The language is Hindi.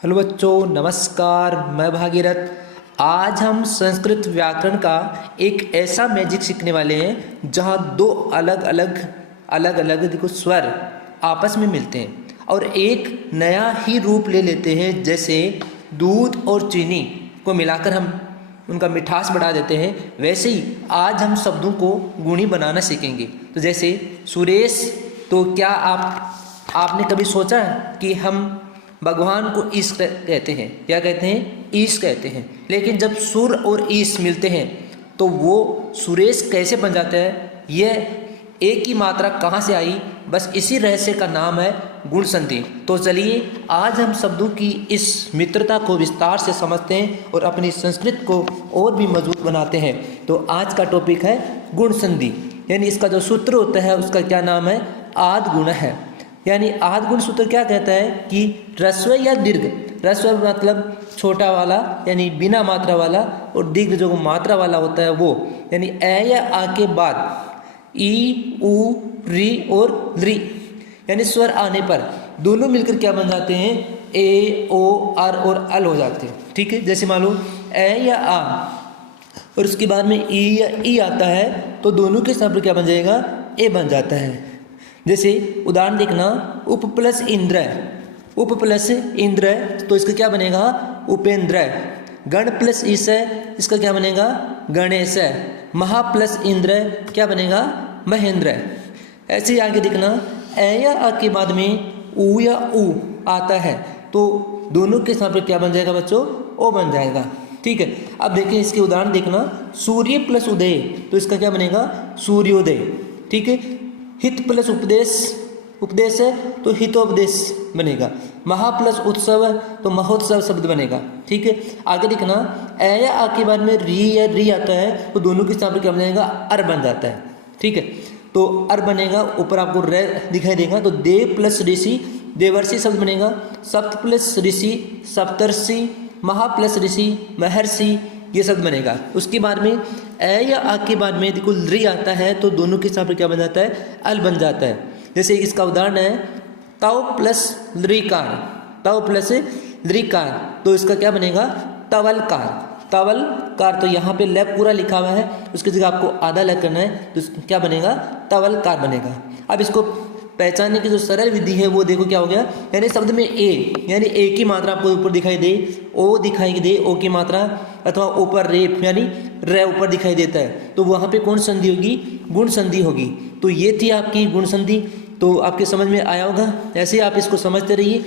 हेलो बच्चों, नमस्कार। मैं भागीरथ। आज हम संस्कृत व्याकरण का एक ऐसा मैजिक सीखने वाले हैं जहाँ दो अलग अलग देखो स्वर आपस में मिलते हैं और एक नया ही रूप ले लेते हैं। जैसे दूध और चीनी को मिलाकर हम उनका मिठास बढ़ा देते हैं, वैसे ही आज हम शब्दों को गुणी बनाना सीखेंगे। तो जैसे सुरेश, तो क्या आपने कभी सोचा कि हम भगवान को ईश कहते हैं, क्या कहते हैं? ईश कहते हैं। लेकिन जब सुर और ईश मिलते हैं तो वो सुरेश कैसे बन जाता है? यह एक ही मात्रा कहाँ से आई? बस इसी रहस्य का नाम है गुण संधि। तो चलिए आज हम शब्दों की इस मित्रता को विस्तार से समझते हैं और अपनी संस्कृत को और भी मजबूत बनाते हैं। तो आज का टॉपिक है गुण संधि, यानी इसका जो सूत्र होता है उसका क्या नाम है? आद गुण है। यानी आद गुण सूत्र क्या कहता है कि ह्रस्व या दीर्घ, ह्रस्व मतलब छोटा वाला यानी बिना मात्रा वाला, और दीर्घ जो मात्रा वाला होता है वो, यानी ए या आ के बाद ई, उ, री और री यानी स्वर आने पर दोनों मिलकर क्या बन जाते हैं? ए, ओ, आर और अल हो जाते हैं। ठीक है, जैसे मान लो ए या आ और उसके बाद में ई या ई आता है तो दोनों के साथ क्या बन जाएगा? ए बन जाता है। जैसे उदाहरण देखना, उप प्लस इंद्र, उप प्लस इंद्र तो इसका क्या बनेगा? उपेंद्र। गण प्लस ईश है, इसका क्या बनेगा? गणेश। महा प्लस इंद्र क्या बनेगा? महेंद्र। ऐसे ही आगे देखना, ए या आ के बाद में उ या उ आता है तो दोनों के साथ क्या बन जाएगा बच्चों? ओ बन जाएगा। ठीक है, अब देखिए इसके उदाहरण देखना, सूर्य प्लस उदय तो इसका क्या बनेगा? सूर्योदय। ठीक है, हित प्लस उपदेश, उपदेश है तो हितोपदेश बनेगा। महा प्लस उत्सव है तो महोत्सव शब्द बनेगा। ठीक है, आगे देखना, ए या आ के बाद में री या री आता है तो दोनों के साथ क्या बनेगा? अर बन जाता है। ठीक है, तो अर बनेगा, ऊपर आपको रे दिखाई देगा तो देव प्लस ऋषि, देवर्षि शब्द बनेगा। सप्त प्लस ऋषि, सप्तर्षि। महा प्लस ऋषि, महर्षि, ये शब्द बनेगा। उसके बाद में ए या आ के बाद में देखो री आता है तो दोनों के साथ क्या बन जाता है? अल बन जाता है। जैसे इसका उदाहरण है तव प्लस लृकार, तव प्लस लृकार तो इसका क्या बनेगा? तवलकार, तवलकार। तो यहाँ पे लैप पूरा लिखा हुआ है, उसकी जगह आपको आधा लैप करना है तो क्या बनेगा? तवलकार बनेगा। अब इसको पहचानने की जो सरल विधि है वो देखो क्या हो गया, यानी शब्द में ए यानी ए की मात्रा आपको ऊपर दिखाई दे, ओ दिखाई दे ओ की मात्रा, अथवा ऊपर रेप यानी रे ऊपर दिखाई देता है तो वहाँ पे कौन संधि होगी? गुण संधि होगी। तो ये थी आपकी गुण संधि। तो आपके समझ में आया होगा। ऐसे आप इसको समझते रहिए।